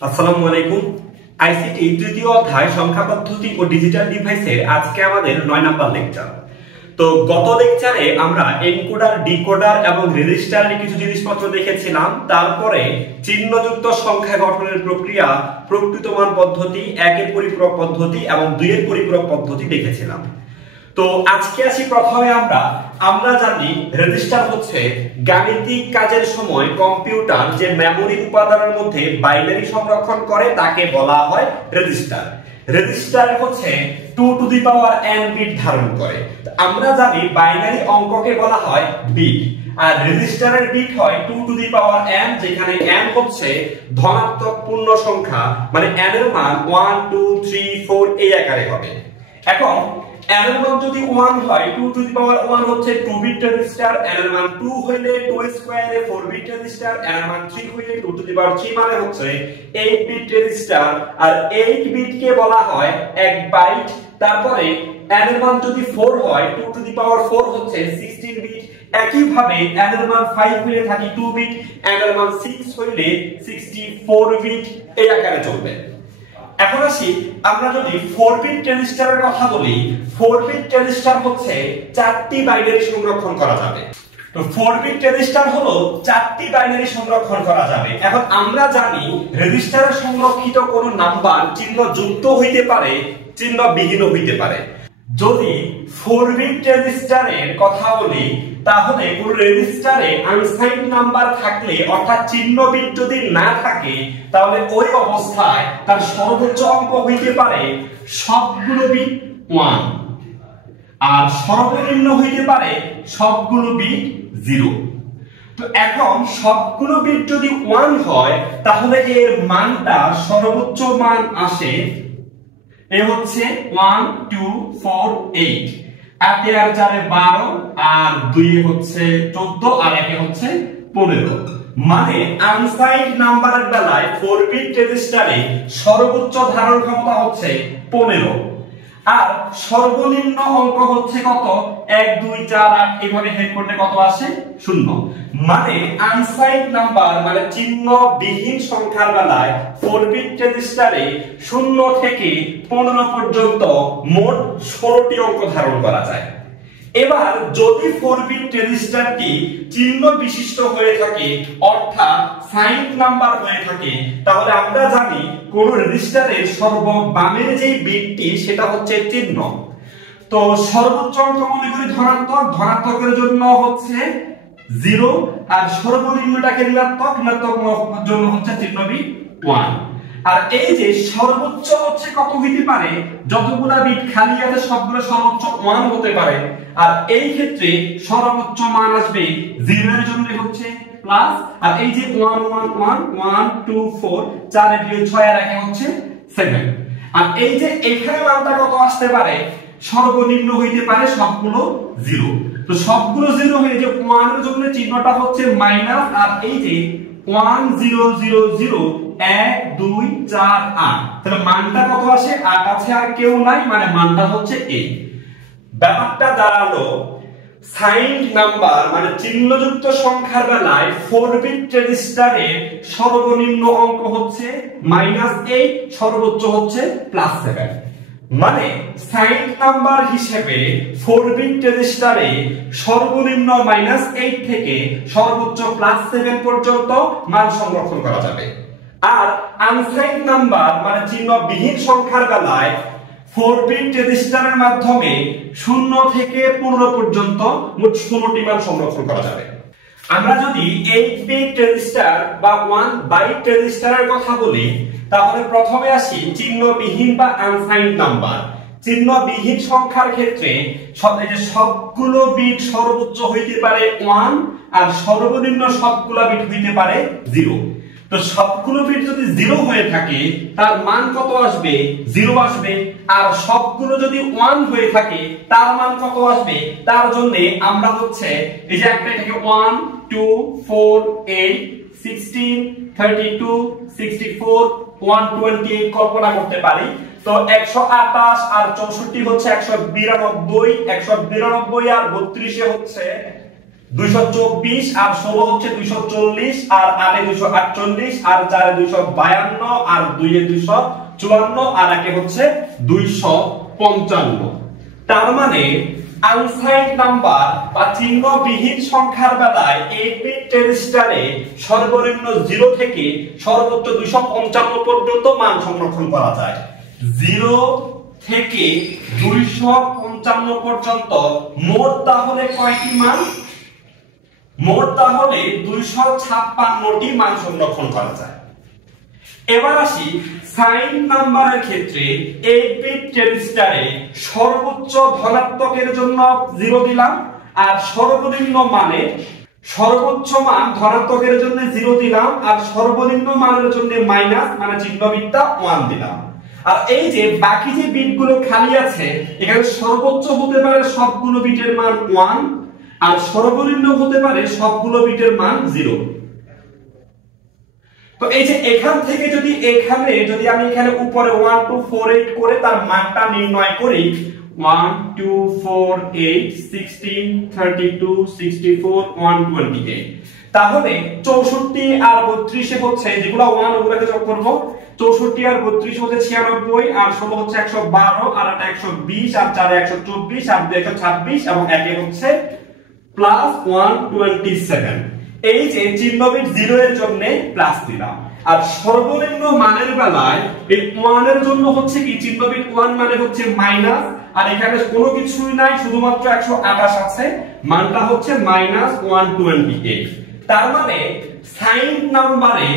আসসালামু আলাইকুম। আইসিটি তৃতীয় অধ্যায় সংখ্যা পদ্ধতি ও ডিজিটাল ডিভাইসের আজকে আমাদের 9 নাম্বার লেকচার। তো গত লেকচারে আমরা এনকোডার, ডিকোডার এবং রেজিস্টারের কিছু জিনিসপত্র দেখেছিলাম। তারপরে চিহ্নযুক্ত সংখ্যা গঠনের প্রক্রিয়া, প্রকৃত মান পদ্ধতি, একের পরিপূরক পদ্ধতি এবং দুইয়ের পরিপূরক পদ্ধতি দেখেছিলাম। তো আজকে আসি প্রথমে আমরা জানি রেজিস্টার হচ্ছে গাণিতিক কাজের সময় কম্পিউটার যে মেমরি উপাদানের মধ্যে বাইনারি সংরক্ষণ করে তাকে বলা হয় রেজিস্টার। রেজিস্টার হচ্ছে 2 to the power n bit ধারণ করে। আমরা জানি বাইনারি অঙ্ককে বলা হয় বিট, আর রেজিস্টারের বিট হয় 2 টু দি পাওয়ার n, যেখানে n হচ্ছে ধনাত্মক পূর্ণ সংখ্যা, মানে n এর মান 1 2 3 4 এই আকারে হবে। এখন n এর মান যদি 1 হয়, 2 টু দি পাওয়ার 1 হচ্ছে 2 বিট রেজিস্টার, n এর মান 2 হইলে 2 স্কয়ারে 4 বিট রেজিস্টার, n এর মান 3 হইলে 2 টু দি পাওয়ার 3 মানে হচ্ছে 8 বিট রেজিস্টার, আর 8 বিট কে বলা হয় 1 বাইট। তারপরে n এর মান যদি 4 হয়, 2 টু দি পাওয়ার 4 হচ্ছে 16 বিট। একই ভাবে n এর মান 5 হইলে থাকে 2 বিট, n এর মান 6 হইলে 64 বিট এই আকারে চলবে। এখন আসি আমরা যদি 4 বিট রেজিস্টারের কথা বলি, 4 বিট রেজিস্টার হচ্ছে 4টি বাইনারি সংরক্ষণ করা যাবে। তো 4 বিট রেজিস্টার হলো 4টি বাইনারি সংরক্ষণ করা যাবে। এখন আমরা জানি রেজিস্টারে সংরক্ষিত কোনো নাম্বার চিহ্ন যুক্ত হইতে পারে, চিহ্ন বিহীন হইতে পারে। যদি 4 বিট রেজিস্টারের কথা বলি, তাহলে কোন রেজিস্টারে আনসাইন্ড নাম্বার থাকলে, অর্থাৎ চিহ্ন বিট যদি না থাকে, তাহলে ওই অবস্থায় তার সর্বোচ্চ অঙ্ক হইতে পারে সবগুলো বিট 1, আর সর্বনিম্ন হইতে পারে সবগুলো বিট 0। তো এখন সবগুলো বিট যদি 1 হয়, তাহলে এর মানটা সর্বোচ্চ মান আসে, এ হচ্ছে 1 2 4 8, 8 আর 4 12, আর 2 হচ্ছে 14, আর 1 হচ্ছে 15। মানে আনসাইন্ড নাম্বারের বেলায় 4 বিট রেজিস্টারে সর্বোচ্চ ধারণ ক্ষমতা হচ্ছে 15, আর সর্বনিম্ন অঙ্ক হচ্ছে কত? 1 2 4 8 এইভাবে হেড করলে কত আসে? 0। মানে আনসাইন্ড নাম্বার মানে চিহ্ন বিহীন সংখ্যার বেলায় 4 বিট রেজিস্টারে 0 থেকে 15 পর্যন্ত মোট 16টি অঙ্ক ধারণ করা যায়। এবার যদি 4 বিট রেজিস্টারটি চিহ্ন বিশিষ্ট হয়ে থাকে, অর্থাৎ সাইন্ড নাম্বার হয়ে থাকে, তাহলে আমরা জানি কোন রেজিস্টারের সর্ববামের যে বিটটি সেটা হচ্ছে চিহ্ন। তো সর্বোচ্চ অঙ্ক মনে করি ধনাত্মক, ধনাত্মকের জন্য হচ্ছে 0, আর সর্বনিম্নটাকে ঋণাত্মক, ঋণাত্মকের জন্য হচ্ছে চিহ্ন বিট 1। আর এই যে সর্বোচ্চ হচ্ছে কত হইতে পারে, যতগুলা বিট খালি আছে সবগুলো সর্বোচ্চ 1 হতে পারে, আর এই ক্ষেত্রে সর্বোচ্চ মান আসবে 0 এর জন্য হচ্ছে প্লাস, আর এই যে 1 1 1 1 2 4 4 এর 6 আর 1 হচ্ছে 7, আর এই যে এখানে মানটা কত আসতে পারে, সর্বনিম্ন হইতে পারে সবগুলো 0। তো সবগুলো 0 হয়ে যে 1 এর জন্য চিহ্নটা হচ্ছে মাইনাস, আর এই যে 1 0 0 0 1 2 4 8, তাহলে মানটা কত আসে? 8 আছে, আর কেউ নাই, মানে মানটা হচ্ছে এই। ব্যাপারটা দাঁড়ালো সাইন্ড নাম্বার মানে চিহ্নযুক্ত সংখ্যার বেলায় 4 বিট রেজিস্টারের সর্বনিম্ন অঙ্ক হচ্ছে -8, সর্বোচ্চ হচ্ছে +7। মানে সাইন্ড নাম্বার হিসেবে 4 বিট রেজিস্টারে সর্বনিম্ন -8 থেকে সর্বোচ্চ +7 পর্যন্ত মান সংরক্ষণ করা যাবে। আর আনসাইন্ড নাম্বার মানে চিহ্ন বিহীন সংখ্যার বেলায় 4 বিট রেজিস্টারের মাধ্যমে 0 থেকে 15 পর্যন্ত মোট 16টি মান সংরক্ষণ করা যাবে। আমরা যদি 8 বিট রেজিস্টার বা 1 বাইট রেজিস্টারের কথা বলি, তাহলে প্রথমে আসি চিহ্নবিহীন বা আনসাইন্ড নাম্বার। চিহ্নবিহীন সংখ্যার ক্ষেত্রে সবগুলো বিট সর্বোচ্চ হইতে পারে 1, আর সর্বনিম্ন সবগুলো বিট হইতে পারে 0। তো সবগুলো বিট যদি 0 হয়ে থাকে, তার মান কত আসবে? 0 আসবে। আর সবগুলো যদি 1 হয়ে থাকে, তার মান কত আসবে? তার জন্য আমরা হচ্ছে এই যে একটা থেকে 1 2 4 8 16 32 64 128 কল্পনা করতে পারি। তো 128 আর 64 হচ্ছে 192, 192 আর 32 হচ্ছে 224 আর 16 হচ্ছে 240 আর 8 এ 248 আর 4 এ 252 আর 2 এ 254 আর 1 এ হচ্ছে 255। তার মানে আনসাইন্ড নাম্বার বা চিহ্নবিহীন সংখ্যার বেলায় 8 বিট রেজিস্টারে সর্বনিম্ন 0 থেকে সর্বোচ্চ 255 পর্যন্ত মান সংরক্ষণ করা যায়। 0 থেকে 255 পর্যন্ত মোট তাহলে কয়টি মান? মোট তাহলে 256টি মান সংরক্ষণ করা যায়। এবার আসি সাইন নাম্বারের ক্ষেত্রে 8 বিট রেজিস্টারে সর্বোচ্চ ধনাত্মকের জন্য 0 দিলাম আর সর্বনিম্ন মানে সর্বোচ্চ মান ধনাত্মকের জন্য 0 দিলাম আর সর্বনিম্ন মানের জন্য মাইনাস মানে চিহ্ন বিটটা 1 দিলাম। আর এই যে বাকি যে বিটগুলো খালি আছে এখানে সর্বোচ্চ হতে পারে সবগুলো বিটের মান 1 আর সর্বনিম্ন হতে পারে সবগুলো বিটের মান 0। তো এই যে এখান থেকে যদি আমি এখানে উপরে 1 2 4 8 করে তার মানটা নির্ণয় করি 1 2 4 8 16 32 64 128, তাহলে 64 আর 32 এ হচ্ছে যেগুলো 1 ওগুলোকে যোগ করব। 64 আর 32 হচ্ছে 96 আর 16 হচ্ছে 112 আর 8 120 আর 4 124 আর 2 126 এবং 1 এ হচ্ছে প্লাস 127। এই যে চিহ্ন বিট 0 এর জন্য প্লাস দিলাম আর সর্বনিম্ন মানের বেলায় এই 1 এর জন্য হচ্ছে কি চিহ্ন বিট 1 মানে হচ্ছে মাইনাস আর এখানে কোনো কিছুই নাই শুধুমাত্র 128 আছে মানটা হচ্ছে -128। তার মানে সাইন নাম্বারে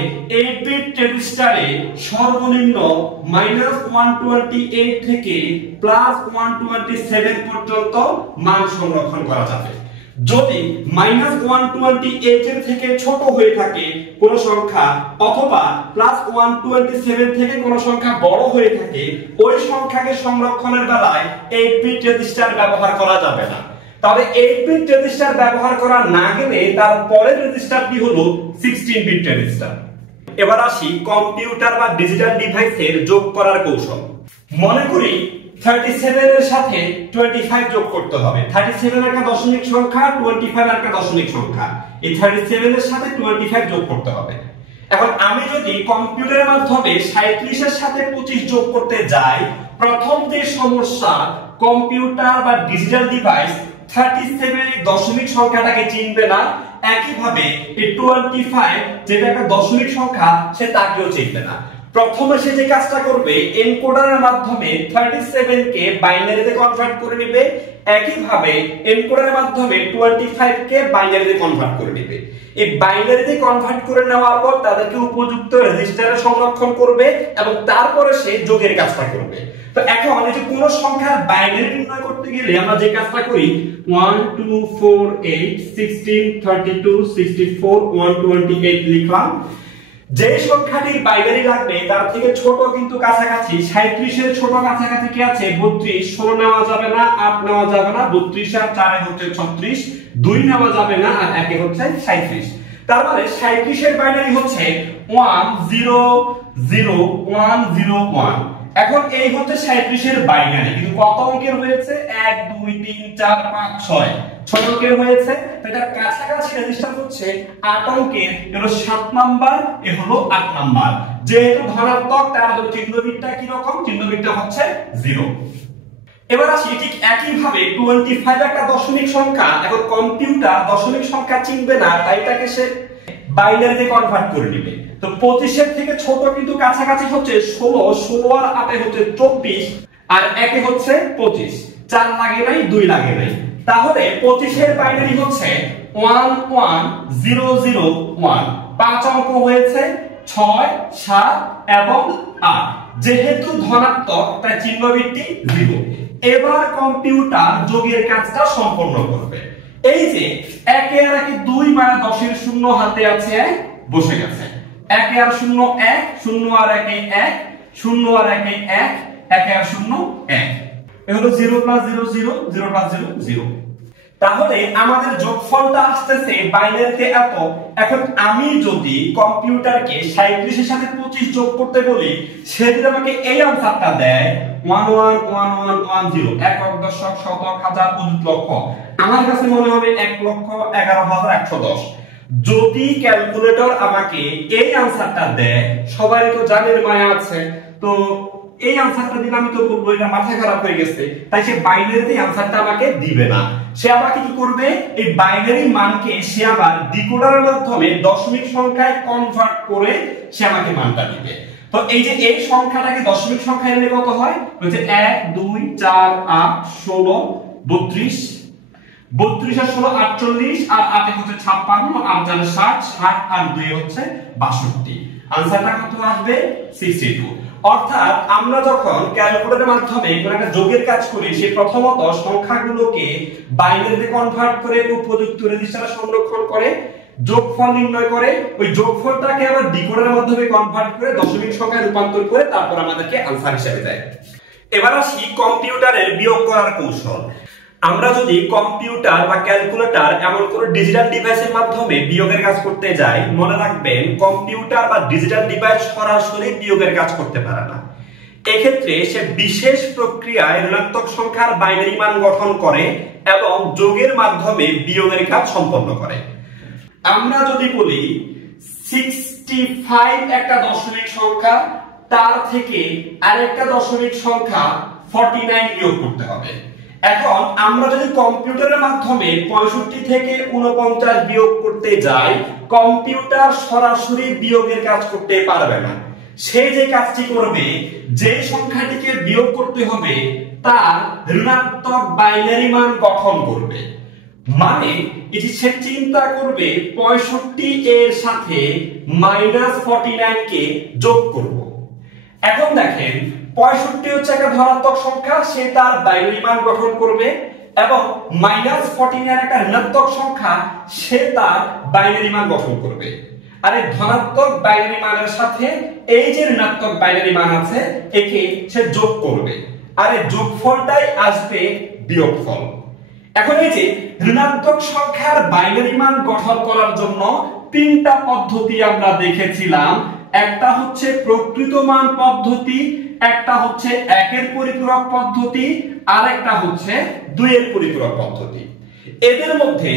8 বিট রেজিস্টারে সর্বনিম্ন -128 থেকে +127 পর্যন্ত মান সংরক্ষণ করা যাবে। যদি -128 এর থেকে ছোট হয়ে থাকে কোন সংখ্যা অথবা +127 থেকে কোন সংখ্যা বড় হয়ে থাকে ওই সংখ্যাকে সংরক্ষণের বেলায় 8 বিট রেজিস্টার ব্যবহার করা যাবে না। তবে 8 বিট রেজিস্টার ব্যবহার করা না গেলে তার পরের রেজিস্টারটি হলো 16 বিট রেজিস্টার। এবার আসি কম্পিউটার বা ডিজিটাল ডিভাইসের যোগ করার কৌশল। মনে করি 37 এর সাথে 25 যোগ করতে হবে। 37 একটা দশমিক সংখ্যা, 25 একটা দশমিক সংখ্যা। এই 37 এর সাথে 25 যোগ করতে হবে। এখন আমি যদি কম্পিউটারের মাধ্যমে 37 এর সাথে 25 যোগ করতে যাই, প্রথম যে সমস্যা কম্পিউটার বা ডিজিটাল ডিভাইস 37 এর দশমিক সংখ্যাটাকে চিনবে না, একইভাবে এই 25 যেটা একটা দশমিক সংখ্যা সে তাকেও চিনবে না। প্রথমে সে যে কাজটা করবে এনকোডারের মাধ্যমে 37 কে বাইনারিতে কনভার্ট করে নেবে, একইভাবে এনকোডারের মাধ্যমে 25 কে বাইনারিতে কনভার্ট করে নেবে। এই বাইনারিতে কনভার্ট করে নেওয়ার পর তাদেরকে উপযুক্ত রেজিস্টারে সংরক্ষণ করবে এবং তারপরে সে যোগের কাজটা করবে। তো এখন এই যে কোন সংখ্যার বাইনারি নির্ণয় করতে গেলে আমরা যে কাজটা করি 1 2 4 8 16 32 64 128 লিখলাম। যে সংখ্যাটির বাইনারি লাগবে তার থেকে ছোট কিন্তু কাছাকাছি 37 এর ছোট কাছাকাছি কি আছে 32, 16 নেওয়া যাবে না, 8 নেওয়া যাবে না, 32 আর 4 এ হচ্ছে 36, 2 নেওয়া যাবে না আর 1 এ হচ্ছে 37। তার মানে 37 এর বাইনারি হচ্ছে 100101। এখন এই হচ্ছে 37 এর বাইনারি, কিন্তু কত অঙ্কের হয়েছে 1 2 3 4 5 6 6 অঙ্কের হয়েছে। এটা কাছাকাছি রেজিস্টার হচ্ছে 8 অঙ্কের, হলো 7 নাম্বার, এ হলো 8 নাম্বার। যেহেতু ধনাত্মক তার চিহ্ন বিটটা কি রকম, চিহ্ন বিটটা হচ্ছে 0। এবার আসি ঠিক একই ভাবে 25 একটা দশমিক সংখ্যা। এখন কম্পিউটার দশমিক সংখ্যা চিনবে না, তাই তাকে সে বাইনারিতে কনভার্ট করে নেবে। তো 25 এর থেকে ছোট কিন্তু কাছাকাছি হচ্ছে 16, 16 আর 8 এ হচ্ছে 24 আর 1 এ হচ্ছে 25, 4 লাগে নাই 2 লাগে নাই। তাহলে 25 এর বাইনারি হচ্ছে 11001। 5 অঙ্ক হয়েছে 6 7 এবং 8। যেহেতু ধনাত্মক তাই চিহ্ন বিটটি 0। এবার কম্পিউটার যোগের কাজটা সম্পন্ন করবে। এই যে 1 এর 1 2 মানে 10 এর শূন্য হাতে আছে বসে গেছে। 1 আর 0 1, 0 আর 1 1, 0 আর 1 1, 1 আর 0 1। এ হলো 0 + 0 0, 0 + 0 0। তাহলে আমাদের যোগফলটা আসতেছে বাইনারিতে এত। এখন আমি যদি কম্পিউটারকে 37 এর সাথে 25 যোগ করতে বলি, সে যদি আমাকে এই আনসারটা দেয় 111110 একক দশক শতক হাজার অযুত লক্ষ, আমার কাছে মনে হবে 1,11,110। যদি ক্যালকুলেটর আমাকে এই আনসারটা দেয়, সবাই তো জানেন মায়া আছে, তো এই আনসারটা দিলে আমি তো বলবো এটা মাথা খারাপ হয়ে গেছে, তাই সে বাইনারিতে আনসারটা আমাকে দিবে না। সে আমাকে কি করবে, এই বাইনারি মানকে সে আবার ডিকোডারের মাধ্যমে দশমিক সংখ্যায় কনভার্ট করে সে আমাকে মানটা দিবে। তো এই যে এই সংখ্যাটাকে দশমিক সংখ্যায় এনে কত হয়, হচ্ছে 1 2 4 8 16 32 32 আর 16 48 আর 8 হচ্ছে 56 আর 4 60 60 আর 2 হচ্ছে 62। আনসারটা কত আসবে, 62। অর্থাৎ আমরা যখন ক্যালকুলেটরের মাধ্যমে কোনো একটা যোগের কাজ করি, সে প্রথমত সংখ্যাগুলোকে বাইনারিতে কনভার্ট করে উপযুক্ত রেজিস্টারে সংরক্ষণ করে, যোগফল নির্ণয় করে, ওই যোগফলটাকে আবার ডিকোডারের মাধ্যমে কনভার্ট করে দশমিক সংখ্যায় রূপান্তর করে তারপর আমাদেরকে আনসার হিসেবে দেয়। এবার আসি কম্পিউটারের বিয়োগ করার কৌশল। আমরা যদি কম্পিউটার বা ক্যালকুলেটর এমন কোনো ডিজিটাল ডিভাইসের মাধ্যমে বিয়োগের কাজ করতে যাই, মনে রাখবেন কম্পিউটার বা ডিজিটাল ডিভাইস সরাসরি বিয়োগের কাজ করতে পারে না। এক্ষেত্রে সে বিশেষ প্রক্রিয়ায় ঋণাত্মক সংখ্যার বাইনারি মান গঠন করে এবং যোগের মাধ্যমে বিয়োগের কাজ সম্পন্ন করে। আমরা যদি বলি 65 একটা দশমিক সংখ্যা, তার থেকে আরেকটা দশমিক সংখ্যা 49 বিয়োগ করতে হবে। এখন আমরা যদি কম্পিউটারের মাধ্যমে 65 থেকে 49 বিয়োগ করতে যাই, কম্পিউটার সরাসরি বিয়োগের কাজ করতে পারবে না। সে যে কাজটি করবে, যে সংখ্যাটিকে বিয়োগ করতে হবে তার ঋণাত্মক বাইনারি মান গঠন করবে। মানে এটি সে চিন্তা করবে 65 এর সাথে -49 কে যোগ করব। এখন দেখেন 65 হচ্ছে একটা ধনাত্মক সংখ্যা, সে তার বাইনারি মান গঠন করবে, এবং -49 একটা ঋণাত্মক সংখ্যা, সে তার বাইনারি মান গঠন করবে। আর এই ধনাত্মক বাইনারি মানের সাথে এই যে ঋণাত্মক বাইনারি মান আছে একে সে যোগ করবে, আর এই যোগফলটাই আসবে বিয়োগফল। এখন এই যে ঋণাত্মক সংখ্যার বাইনারি মান গঠন করার জন্য তিনটা পদ্ধতি আমরা দেখেছিলাম। একটা হচ্ছে প্রকৃত মান পদ্ধতি, একটা হচ্ছে একের পরিপূরক পদ্ধতি, আর একটা হচ্ছে দুইয়ের পরিপূরক পদ্ধতি। এদের মধ্যে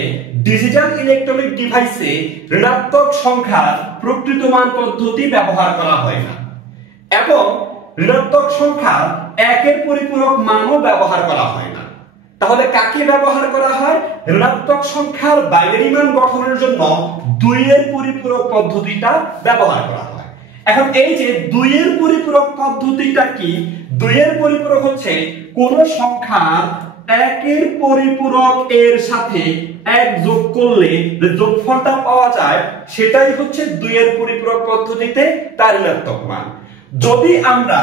ডিজিটাল ইলেকট্রনিক ডিভাইসে ঋণাত্মক সংখ্যার প্রকৃত মান পদ্ধতি ব্যবহার করা হয় না, এবং ঋণাত্মক সংখ্যার একের পরিপূরক মানও ব্যবহার করা হয় না। তাহলে কাকে ব্যবহার করা হয়? ঋণাত্মক সংখ্যার বাইনারি মান গঠনের জন্য দুইয়ের পরিপূরক পদ্ধতিটা ব্যবহার করা হয়। এখন এই যে দুইয়ের পরিপূরক পদ্ধতিটা কি? দুইয়ের পরিপূরক হচ্ছে কোন সংখ্যার একের পরিপূরক এর সাথে এক যোগ করলে যে যোগফলটা পাওয়া যায় সেটাই হচ্ছে দুইয়ের পরিপূরক পদ্ধতিতে তার ঋণাত্মক মান। যদি আমরা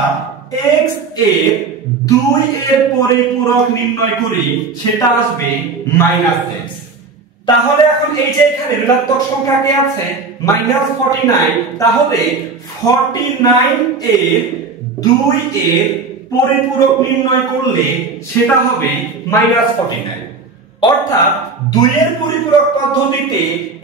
x এর 2 এর পরিপূরক নির্ণয় করি, সেটা আসবে -x। তাহলে এখন এই যে এখানে ঋণাত্মক সংখ্যা কে আছে -49, তাহলে 49 এর 2 এর পরিপূরক নির্ণয় করলে সেটা হবে -49। অর্থাৎ 2 এর পরিপূরক পদ্ধতিতে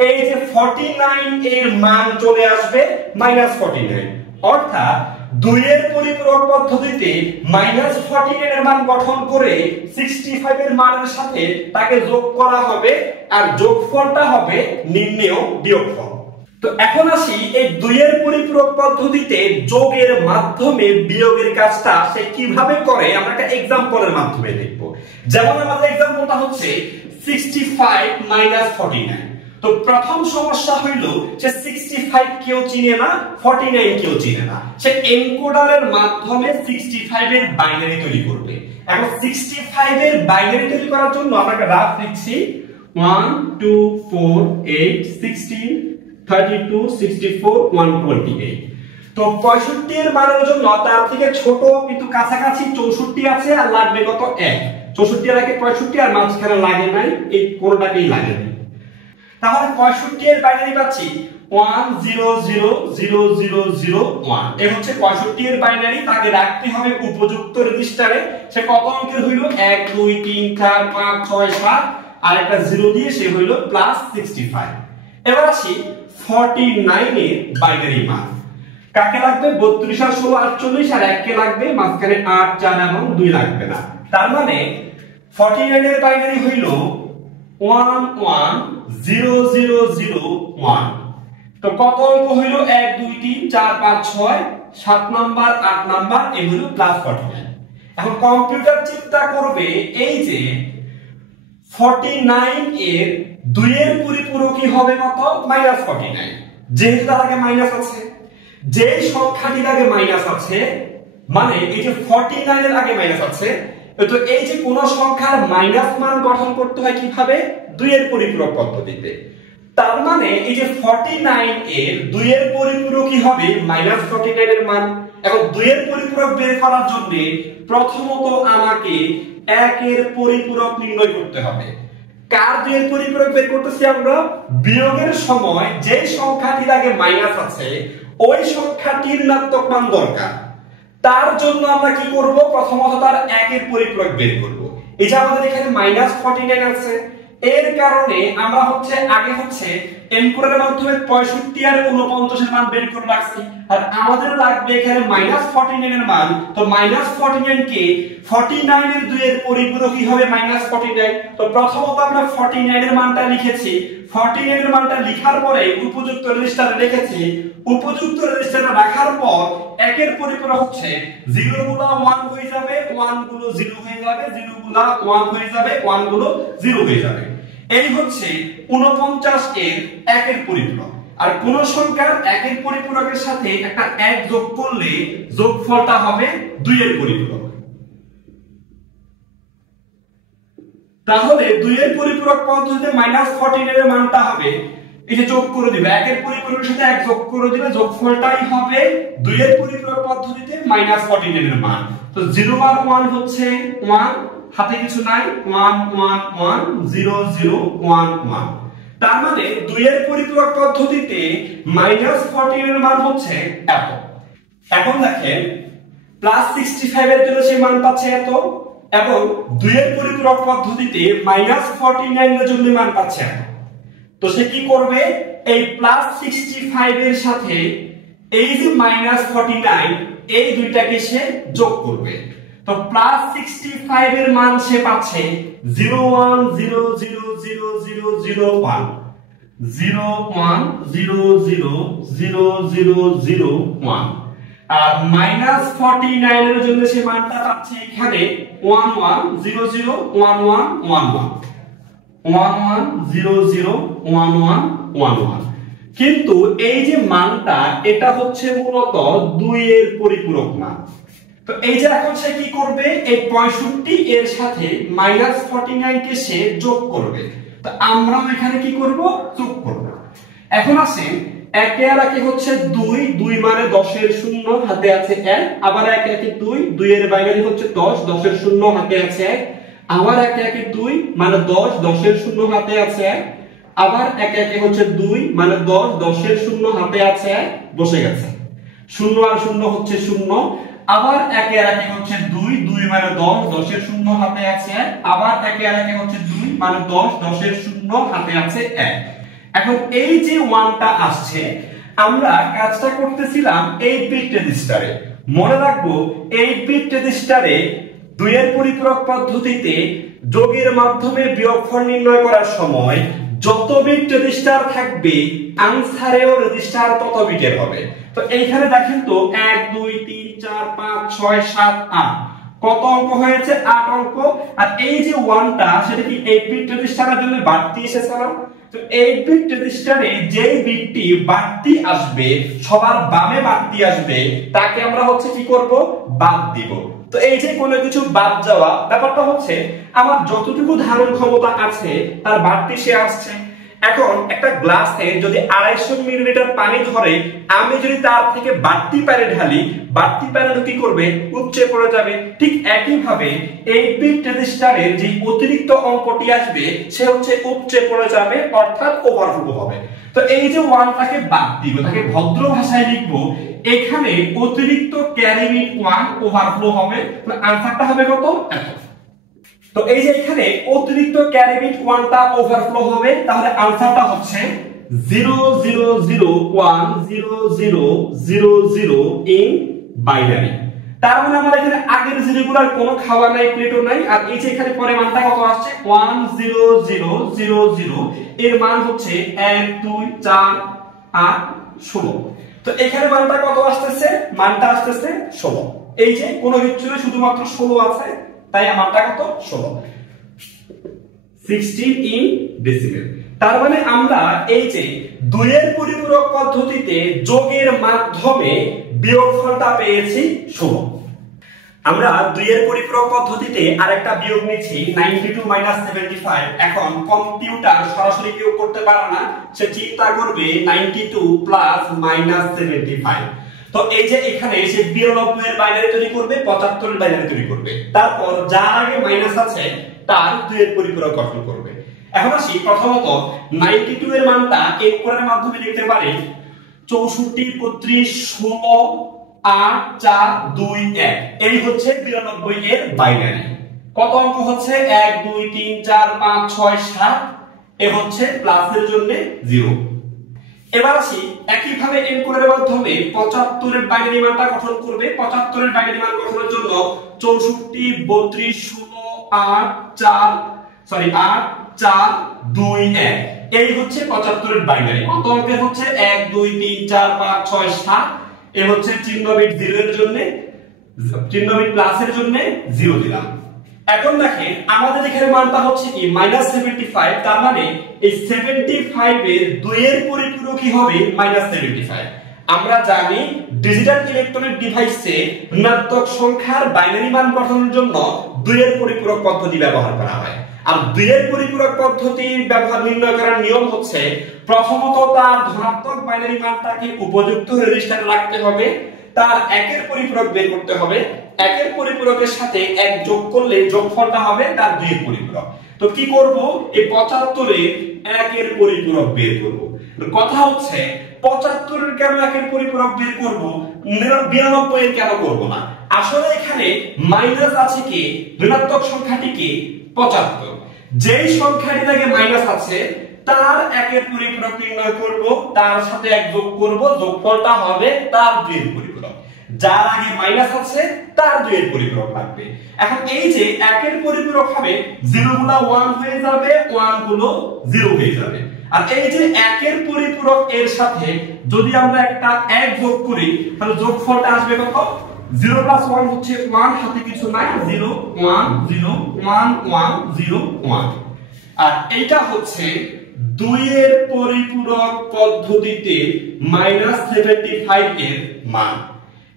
এই যে 49 এর মান চলে আসবে -49। অর্থাৎ 2 এর পরিপূরক পদ্ধতিতে -49 এর মান গঠন করে 65 এর মানের সাথে তাকে যোগ করা হবে, আর যোগফলটা হবে নির্ণেয় বিয়োগফল। তো এখন আসি এই 2 এর পরিপূরক পদ্ধতিতে যোগের মাধ্যমে বিয়োগের কাজটা সে কিভাবে করে আমরা একটা एग्जांपलের মাধ্যমে দেখব। যেমন আমাদের एग्जांपलটা হচ্ছে 65 - 49। তো প্রথম সমস্যা হইল যে 65 কেউ চিনে না, 49 কেউ চিনে না। সে এনকোডারের মাধ্যমে 65 এর বাইনারি তৈরি করবে। এখন 65 এর বাইনারি তৈরি করার জন্য আমরা একটা রাফ লিখছি 1 2 4 8 16 32 64 128। তো 65 এর মানের জন্য তার থেকে ছোট কিন্তু কাছাকাছি 64 আছে, আর লাগবে কত 1। 64 এর আগে 65 আর মাঝখানে লাগে নাই, এই কোনটাকেই লাগে না। তাহলে 65 এর বাইনারি পাচ্ছি 100001। এই হচ্ছে 65 এর বাইনারি। তাকে রাখতে হবে উপযুক্ত রেজিস্টারে। সে কত অঙ্কের হইল 1 2 3 4 5 6 7 আর একটা 0 দিয়ে সে হইল +65। এবার আসি 49 এর বাইনারি মান। কাকে লাগবে? 32 আর 16 48 আর 1 কে লাগবে, মাঝখানে 8 4 এবং 2 লাগবে না। তার মানে 49 এর বাইনারি হইল 110001। তো কত অঙ্ক হইল? 1 2 3 4 5 6 7 নাম্বার 8 নাম্বার, এই হলো +49। এখন কম্পিউটার চিন্তা করবে এই যে 49 এর 2 এর পরিপূরকই হবে কত? -49। যেহেতু তার আগে মাইনাস আছে, যে সংখ্যাটির আগে মাইনাস আছে মানে এই যে 49 এর আগে মাইনাস আছে, তো এই যে কোন সংখ্যার মাইনাস মান গঠন করতে হয় কিভাবে? 2 এর পরিপূরক পদ্ধতিতে। তার মানে এই যে 49 এর 2 এর পরিপূরক কি হবে? -49 এর মান। এখন 2 এর পরিপূরক বের করার জন্য প্রথমত আমাকে 1 এর পরিপূরক নির্ণয় করতে হবে। কার 2 এর পরিপূরক বের করতেছি আমরা? বিয়োগের সময় যে সংখ্যাটির আগে মাইনাস আছে ওই সংখ্যাটির ঋণাত্মক মান দরকার। তার জন্য আমরা কি করব? প্রথমত তার 1 এর পরিপূরক বের করব। এই যে আমাদের এখানে -49 আছে, এর কারণে আমরা আগে এনকোডারের মাধ্যমে 65 আর 49 এর মান বের করে রাখছি, আর আমাদের লাগবে এখানে -49 এর মান। তো -49 কে 49 এর 2 এর পরিপূরক কি হবে? -49। তো প্রথমত আমরা 49 এর মানটা লিখেছি, 49 এর মানটা লেখার পরে উপযুক্ত রেজিস্টারে রেখেছি। উপযুক্ত রেজিস্টারে রাখার পর 1 এর পরিপূরক 0 গুলো 1 হয়ে যাবে, 1 গুলো 0 হয়ে যাবে, 0 গুলো 1 হয়ে যাবে, 1 গুলো 0 হয়ে যাবে। এই 49 এর 1 এর পরিপূরক। আর কোন সংখ্যার 1 এর পরিপূরকের সাথে একটা 1 যোগ করলে যোগফলটা হবে 2 এর পরিপূরক। তাহলে 2 এর পরিপূরক পদ্ধতিতে -49 এর মানটা হবে, এই যে যোগ করে দিবে, 1 এর পরিপূরকের সাথে 1 যোগ করে দিলে যোগফলটাই হবে 2 এর পরিপূরক পদ্ধতিতে -49 এর মান। তো 0 আর 1 1, হাতে কিছু নাই, 1 1 1 0 0 1 1। তার মানে 2 এর পরিপূরক পদ্ধতিতে -49 এর মান এত। এখন দেখেন +65 এর জন্য সেই মান পাচ্ছে এত, এবং 2 এর পরিপূরক পদ্ধতিতে -49 এর জন্য মান পাচ্ছে এত। তো সে কি করবে? এই +65 এর সাথে এই যে -49 এই দুইটাকে সে যোগ করবে। তো +65 এর মান সে পাচ্ছে 01000001, 01000001। আর -49 এর জন্য সে মানটা পাচ্ছে এখানে 11001111, 11001111। কিন্তু এই যে মানটা এটা মূলত 2 এর পরিপূরক মান। তো এই যে এখন সে কি করবে? এই 65 এর সাথে -49 কে সে যোগ করবে। তো আমরাও এখানে কি করব? যোগ করব। এখন আসেন 1 এর আগে 2, 2 মানে 10 এর 0 হাতে আছে 1, আবার 1 1 2, 2 এর বাইনারি 10, 10 এর 0 হাতে আছে 1, আবার 1 1 2 মানে 10, 10 এর 0 হাতে আছে 1, আবার 1 1 2 মানে 10, 10 এর 0 হাতে আছে 1, বসে গেছে। 0 আর 0 0, আবার 1 এর আগে 2, 2 মানে 10, 10 এর 0 হাতে আছে 1, আবার 1 এর আগে 2 মানে 10, 10 এর 0 হাতে আছে 1। এখন এই যে 1টা আসছে, আমরা কাজটা করতেছিলাম 8 বিট রেজিস্টারে। মনে রাখবো 8 বিট রেজিস্টারে 2 এর পরিপূরক পদ্ধতিতে যোগের মাধ্যমে বিয়োগফল নির্ণয় করার সময় যত বিট রেজিস্টার থাকবে আনসারেও রেজিস্টার তত বিটের হবে। তো এইখানে দেখেন তো 1 2 3 4 5 6 7 8, কত অঙ্ক হয়েছে? 8 অঙ্ক। আর এই যে 1টা সেটা কি 8 বিট রেজিস্টারের জন্য বাড়তি এসেছে না? তো 8 বিট রেজিস্টারে যে বিটটি বাড়তি আসবে, সবার বামে বাড়তি আসবে, তাকে আমরা কি করব? বাদ দিব। তো এই যে কোনো কিছু বাদ যাওয়া ব্যাপারটা আমার যতটুকু ধারণ ক্ষমতা আছে তার বাড়তি সে আসছে। এখন একটা গ্লাসে যদি 250 মিলিলিটার পানি ধরে আমি যদি তার থেকে বাড়তি পানি ঢালি, বাড়তি পানিটা কি করবে? উপচে পড়ে যাবে। ঠিক একই ভাবে 8 বিট রেজিস্টারের যে অতিরিক্ত অঙ্কটি আসবে সে উপচে পড়ে যাবে, অর্থাৎ ওভারফ্লো হবে। তো এই যে 1টাকে বাদ দিব, তাকে ভদ্র ভাষায় লিখবো, এখানে অতিরিক্ত ক্যারি বিট 1 ওভারফ্লো হবে। আনসারটা হবে কত? এত। তো এই যে এখানে অতিরিক্ত ক্যারি বিট 1টা ওভারফ্লো হবে, তাহলে আনসারটা হচ্ছে 00010000 ইন বাইনারি। তার মানে আমাদের এখানে আগের জিরোগুলোর কোনো খাওয়া নাই, প্লেটও নাই। আর এই যে এখানে পরে মানটা কত আসছে 10000, এর মান হচ্ছে 1 2 4 8 16। তো এখানে মানটা কত আসতেছে, মানটা আসতেছে 16। এই যে কোনো কিছু শুধুমাত্র 16 আছে, তাই মানটা কত 16, 16 ইন ডেসিমেল। তার মানে আমরা এই যে দুইয়ের পরিপূরক পদ্ধতিতে যোগের মাধ্যমে বিয়োগফলটা পেয়েছি 16। আমরা দুইয়ের পরিপূরক পদ্ধতিতে আরেকটা বিয়োগ নিচ্ছি 92 75। এখন কম্পিউটার সরাসরি বিয়োগ করতে পারে না, সে চিন্তা করবে 92 প্লাস মাইনাস 75। তো এই যে এখানে সে 92 এর বাইনারি তৈরি করবে, 75 এর বাইনারি তৈরি করবে, তারপর যার আগে মাইনাস আছে তার দুইয়ের পরিপূরক গঠন করবে। এখন আসি প্রথমত 92 এর মানটা এক করার মাধ্যমে লিখতে পারি 64 32 16 8 4 2 1। এই হচ্ছে 92 এর বাইনারি। কত অঙ্ক হচ্ছে 1 2 3 4 5 6 7, এ হচ্ছে প্লাসের জন্য 0। এবার আসি একই ভাবে এনকোডের মাধ্যমে 75 এর বাইনারি মানটা গঠন করবে। 75 এর বাইনারি মান গঠনের জন্য 64 32 16 8 4 2 1, এই হচ্ছে 75 এর বাইনারি। কত অঙ্কের হচ্ছে 1 2 3 4 5 6 7, এ হচ্ছে চিহ্ন বিট 0 এর জন্য, চিহ্ন বিট প্লাসের জন্য 0 দিলাম। এখন দেখেন আমাদের এখানে মানটা হচ্ছে কি -75, তার মানে এই 75 এর 2 এর পরিপূরক কি হবে -75। আমরা জানি ডিজিটাল ইলেকট্রনিক ডিভাইসে ঋণাত্মক সংখ্যার বাইনারি মান গঠনের জন্য 2 এর পরিপূরক পদ্ধতি ব্যবহার করা হয়। আর 2 এর পরিপূরক পদ্ধতির ব্যবহার নির্ণয় করার নিয়ম হচ্ছে প্রথমত তার ধনাত্মক বাইনারি মানটাকে উপযুক্ত রেজিস্টারে রাখতে হবে, তার একের পরিপূরক বের করতে হবে, একের পরিপূরকের সাথে 1 যোগ করলে যোগফলটা হবে তার 2 এর পরিপূরক। তো কি করব, এই 75 এর 1 এর পরিপূরক বের করব। কথা হচ্ছে 75 এর কেন 1 এর পরিপূরক বের করব, 92 এর কেন করব না? আসলে এখানে মাইনাস আছে কি, ঋণাত্মক সংখ্যাটি কি 75, যেই সংখ্যাটির আগে মাইনাস আছে তার 1 এর পরিপূরক নির্ণয় করব, তার সাথে 1 যোগ করব, যোগফলটা হবে তার 2 এর পরিপূরক। যার আগে মাইনাস আছে তার 2 এর পরিপূরক লাগবে। এখন এই যে 1 এর পরিপূরক হবে 0 গুলো 1 হয়ে যাবে, 1 গুলো 0 হয়ে যাবে। আর এই যে 1 এর পরিপূরক এর সাথে যদি আমরা একটা 1 যোগ করি, তাহলে যোগফলটা আসবে কত, 0 প্লাস 1 হচ্ছে 1, সাথে কিছু নাই, 0 1 0 1 1 0 1। আর এইটা হচ্ছে 2 এর পরিপূরক পদ্ধতিতে -75 এর মান।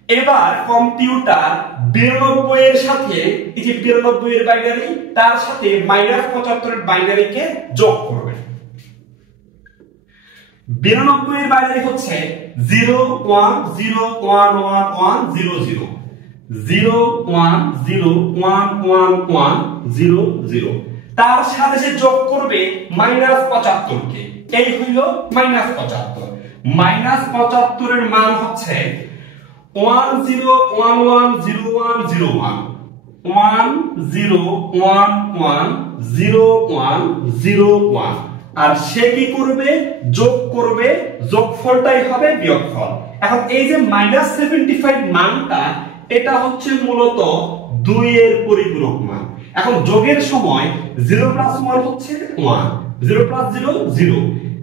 এবার কম্পিউটার 92 এর সাথে এই যে 92 এর বাইনারি, তার সাথে -75 এর বাইনারিকে যোগ করবে। 92 এর বাইনারি হচ্ছে 0 1 0 1 1 1 0 0 0 1 0 1 1 1 0 0, তার সাথে সে যোগ করবে -75 কে, এই হইল -75। -75 এর মান হচ্ছে 1 0 1 1 0 1 0 1 1 0 1 1 0 1 0 1। আর সে কি করবে, যোগ করবে, যোগফলটাই হবে বিয়োগফল। এখন এই যে -75 মানটা, এটা হচ্ছে মূলত 2 এর পরিপূরক মান। এখন যোগের সময় 0 প্লাস 1 হচ্ছে 1, 0 প্লাস 0 0,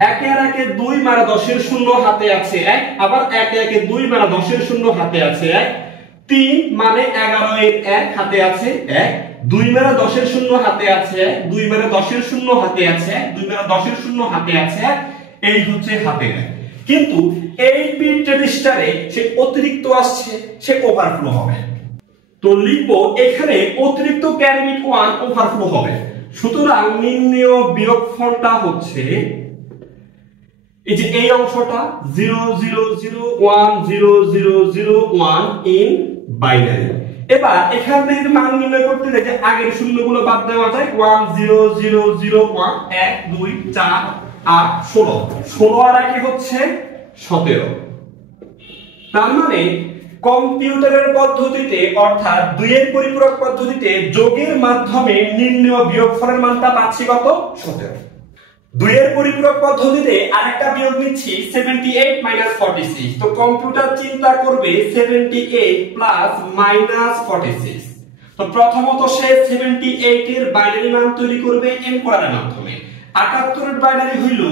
1 এর 1 2 মানে 10 এর 0 হাতে আছে 1, আবার 1 1 2 মানে 10 এর 0 হাতে আছে 1, 3 মানে 11 এর 1 হাতে আছে 1, 2 মানে 10 এর 0 হাতে আছে 1, 2 মানে 10 এর 0 হাতে আছে 1, 2 মানে 10 এর 0 হাতে আছে 1, এই হচ্ছে হাতে 1। কিন্তু এই বিট রেজিস্টারে সে অতিরিক্ত আসছে, সে ওভারফ্লো হবে। তো লিখবো এখানে অতিরিক্ত ক্যারি বিট 1 ওভারফ্লো হবে। সুতরাং নির্ণেয় বিয়োগফলটা হচ্ছে এই যে এই অংশটা 0 0 0 1 0 0 0 1 ইন বাইনারি। এবার এখান থেকে মান নির্ণয় করতে গেলে যে আগের শূন্যগুলো বাদ দেওয়া যায়, 1 0 0 0 1 1 2 4 8 16, 16 আর 1 হচ্ছে 17। তার মানে কম্পিউটারের পদ্ধতিতে অর্থাৎ 2 এর পরিপূরক পদ্ধতিতে যোগের মাধ্যমে নির্ণেয় বিয়োগফলের মানটা পাচ্ছি কত 17। 2 এর পরিপূরক পদ্ধতিতে আরেকটা বিয়োগ নিচ্ছি 78 46। তো কম্পিউটার চিন্তা করবে 78 46। তো প্রথমত সে 78 এর বাইনারি মান তৈরি করবে এনকোডারের মাধ্যমে। 78 এর বাইনারি হইল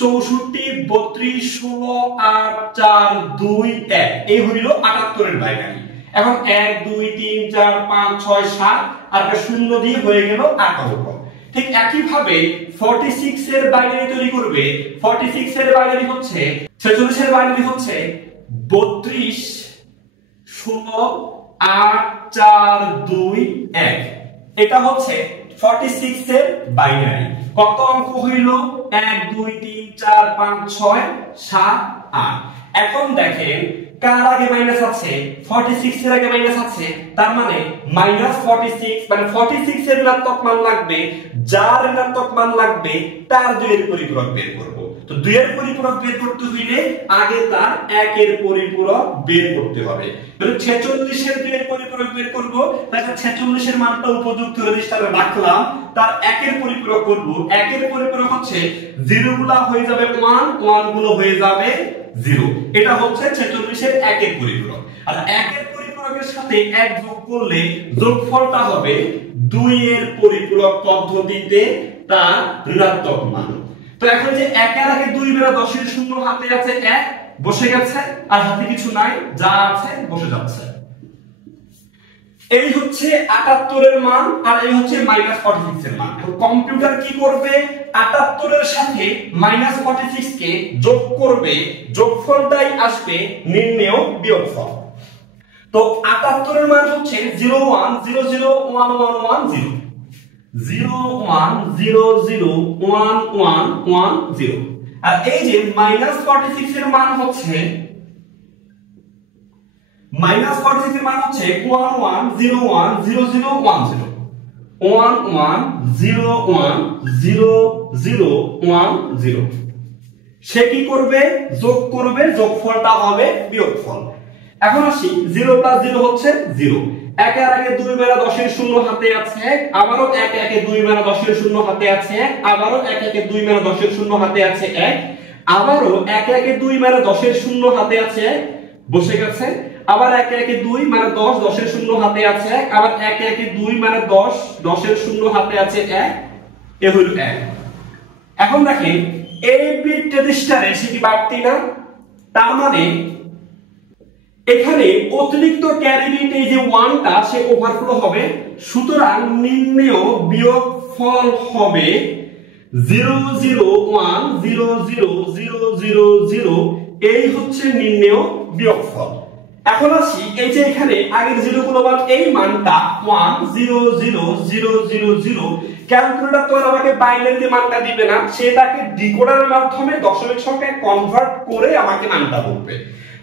64 32 16 8 4 2 1। এই হইল 78 এর বাইনারি। এখন 1 2 3 4 5 6 7 আর একটা শূন্য দিয়ে হয়ে গেল 18। ঠিক একই ভাবে 46 এর বাইনারি তৈরি করবে। 46 এর বাইনারি হচ্ছে 46 এর বাইনারি হচ্ছে 32 16 8 4 2 1। এটা হচ্ছে 46 এর বাইনারি। কত অঙ্ক হইল 1 2 3 4 5 6 7 8। এখন দেখেন কার আগে মাইনাস আছে 46 এর আগে মাইনাস আছে, তার মানে -46 মানে 46 এর ঋণাত্মক মান লাগবে, যার ঋণাত্মক মান লাগবে তার 2 এর পরিপূরক বের করব। তো 2 এর পরিপূরক বের করতে হইলে আগে তার 1 এর পরিপূরক বের করতে হবে। মানে 46 এর 2 এর পরিপূরক বের করব, তাহলে 46 এর মানটা উপযুক্ত রেজিস্টারে রাখলাম, তার 1 এর পরিপূরক করব। 1 এর পরিপূরক হচ্ছে 0 গুলা হয়ে যাবে 1, 1 গুলো হয়ে যাবে 0। এটা হচ্ছে 46 এর 1 এর পরিপূরক। আর 1 এর পরিপূরকের সাথে 1 যোগ করলে যোগফলটা হবে 2 এর পরিপূরক পদ্ধতিতে তার ঋণাত্মক মান। তো এখন যে 1 এর আগে 2 বেলা 10 এর শূন্য হাতে আছে 1 বসে গেছে, আর হাতে কিছু নাই, যা আছে বসে যাচ্ছে। এই হচ্ছে 78 এর মান আর এই হচ্ছে -46 এর মান। তো কম্পিউটার কি করবে 78 এর সাথে -46 কে যোগ করবে, যোগফলটাই আসবে নির্ণেয় বিয়োগফল। তো 78 এর মান হচ্ছে 01001110 01001110। আর এই যে -46 এর মান হচ্ছে -46 এর মান হচ্ছে 11010010 11010010। সে কি করবে যোগ করবে, যোগফলটা হবে বিয়োগফল। এখন আসি 0 + 0 হচ্ছে 0। 1 এর আগে 2 বেলা 10 এর শূন্য হাতে আছে, আবারও 1 1 2 বেলা 10 এর শূন্য হাতে আছে, আবারও 1 1 2 বেলা 10 এর শূন্য হাতে আছে 1, আবারও 1 1 2 বেলা 10 এর শূন্য হাতে আছে বসে গেছে, আবার 1 1 2 মানে 10 10 এর শূন্য হাতে আছে 1, আবার 1 1 2 মানে 10 10 এর শূন্য হাতে আছে 1, এ হলো 1। এখন দেখেন এই বিট রেজিস্টারে সে কি বাড়তি না, তার মানে এখানে অতিরিক্ত ক্যারি বিট এই যে 1টা সে ওভারফ্লো হবে। সুতরাং নির্ণেয় বিয়োগফল হবে 0010000। এই হচ্ছে নির্ণেয় বিয়োগফল। এখন আসি এই যে এখানে আগের 0 গুলো বাদ, এই মানটা 100000। ক্যালকুলেটর তো আমাকে বাইনারি মানটা দিবে না, সেটাকে ডিকোডারের মাধ্যমে দশমিক সংখ্যায় কনভার্ট করে আমাকে মানটা বলবে।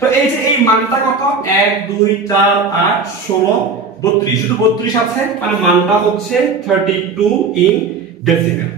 তো এই যে এই মানটা কত 1 2 4 8 16 32, শুধু 32 আছে, মানে মানটা হচ্ছে 32 ইন ডেসিমেল।